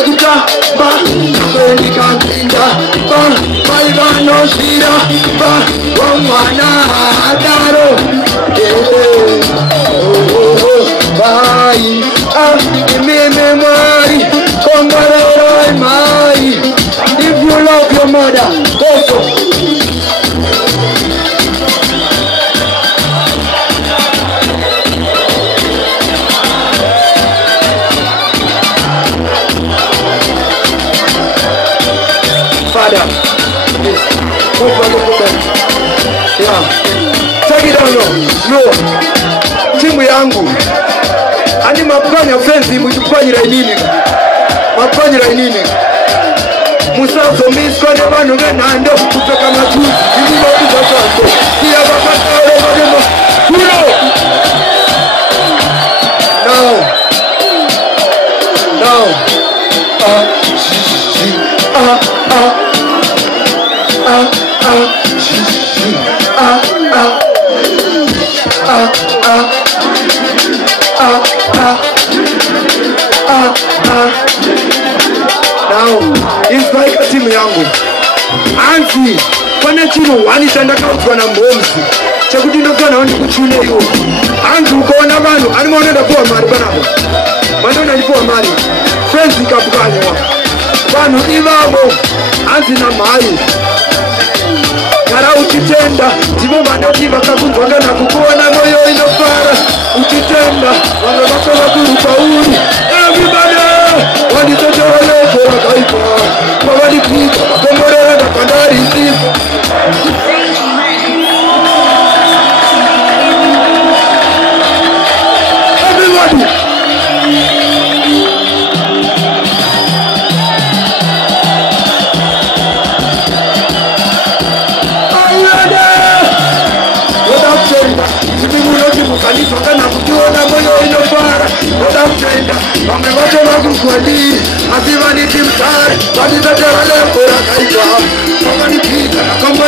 Yakuta ba Kweni kakinda ba Maivano shira ba Wangwana adaro Bye Imeme mai Kongarero mai If you love your mother go for Father, please, put one of them. Yeah. Take it down low. No. Timu yangu. Ani mapanya fenzi mtupanyira nini? Mapanyira nini? Musazo miskone banu genando kutoka machuzi. Hivi watu watoto. Pia bakata wale wale. Kulo. No. No. Now, inspire timu yangu. Anzi, kwana timu wanitanda kautwa na mbomsi. Chakuti ndokana wandi kuchune hiyo. Anzi ukoona abantu ari monenda kuwa mari banabo. Mandona ndipoa mari. Friends ikapukanywa. Bantu ibabo anzi na mai. Kara uchitenda, timu manoti bakakunzwaga na kukuona moyo inofara. Uchitenda, wana bakora kurupauri. Everybody, wanitotoole kwa kaipa. Kwa walipika, wakomorera na kandari nzifu. Everybody. Kanitoka na kutuona moyo inofara Wadamtenda Wamewacho wakukwadi Asiva ni timtari Wadizatewale kura kaipa Wamanipika na kamba